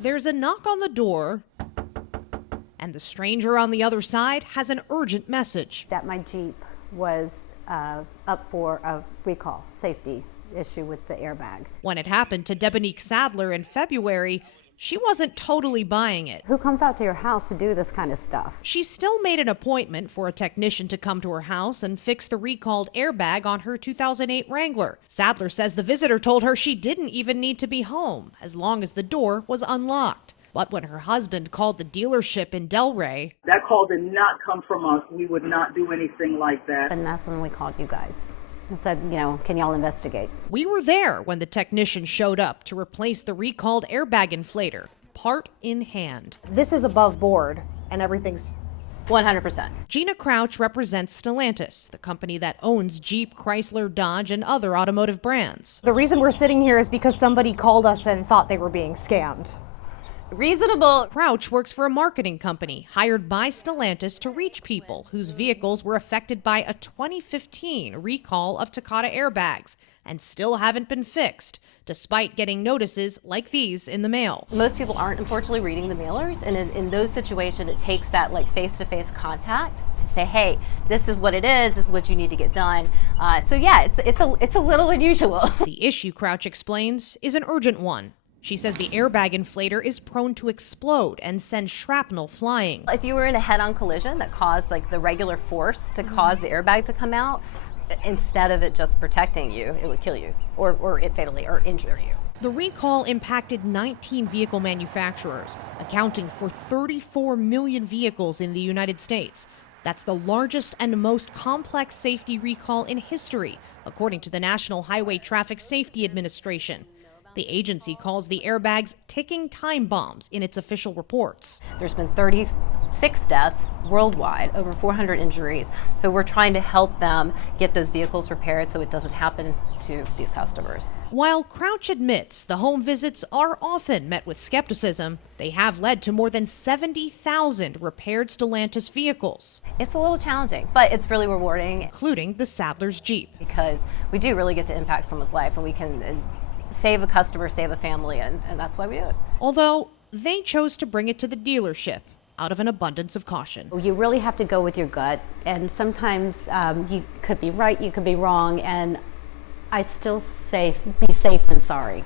There's a knock on the door, and the stranger on the other side has an urgent message. That my Jeep was up for a recall, safety issue with the airbag. When it happened to Debonique Sadler in February, she wasn't totally buying it. Who comes out to your house to do this kind of stuff? She still made an appointment for a technician to come to her house and fix the recalled airbag on her 2008 Wrangler. Sadler says the visitor told her she didn't even need to be home, as long as the door was unlocked. But when her husband called the dealership in Delray, that call did not come from us. We would not do anything like that. And that's when we called you guys and said, can y'all investigate? We were there when the technician showed up to replace the recalled airbag inflator, part in hand. This is above board, and everything's 100%. Gina Crouch represents Stellantis, the company that owns Jeep, Chrysler, Dodge, and other automotive brands. The reason we're sitting here is because somebody called us and thought they were being scammed. Reasonable. Crouch works for a marketing company hired by Stellantis to reach people whose vehicles were affected by a 2015 recall of Takata airbags and still haven't been fixed, despite getting notices like these in the mail. Most people aren't, unfortunately, reading the mailers, and in those situations, it takes that face-to-face contact to say, hey, this is what it is, this is what you need to get done. So yeah, it's a little unusual. The issue, Crouch explains, is an urgent one. She says the airbag inflator is prone to explode and send shrapnel flying. If you were in a head-on collision that caused the regular force to cause the airbag to come out, instead of it just protecting you, it would kill you or it fatally or injure you. The recall impacted 19 vehicle manufacturers, accounting for 34 million vehicles in the United States. That's the largest and most complex safety recall in history, according to the National Highway Traffic Safety Administration. The agency calls the airbags ticking time bombs in its official reports. There's been 36 deaths worldwide, over 400 injuries. So we're trying to help them get those vehicles repaired so it doesn't happen to these customers. While Crouch admits the home visits are often met with skepticism, they have led to more than 70,000 repaired Stellantis vehicles. It's a little challenging, but it's really rewarding. Including the Sadler's Jeep. Because we do really get to impact someone's life, and we can save a customer, save a family, and that's why we do it. Although they chose to bring it to the dealership out of an abundance of caution. You really have to go with your gut, and sometimes you could be right, you could be wrong, and I still say be safe than sorry.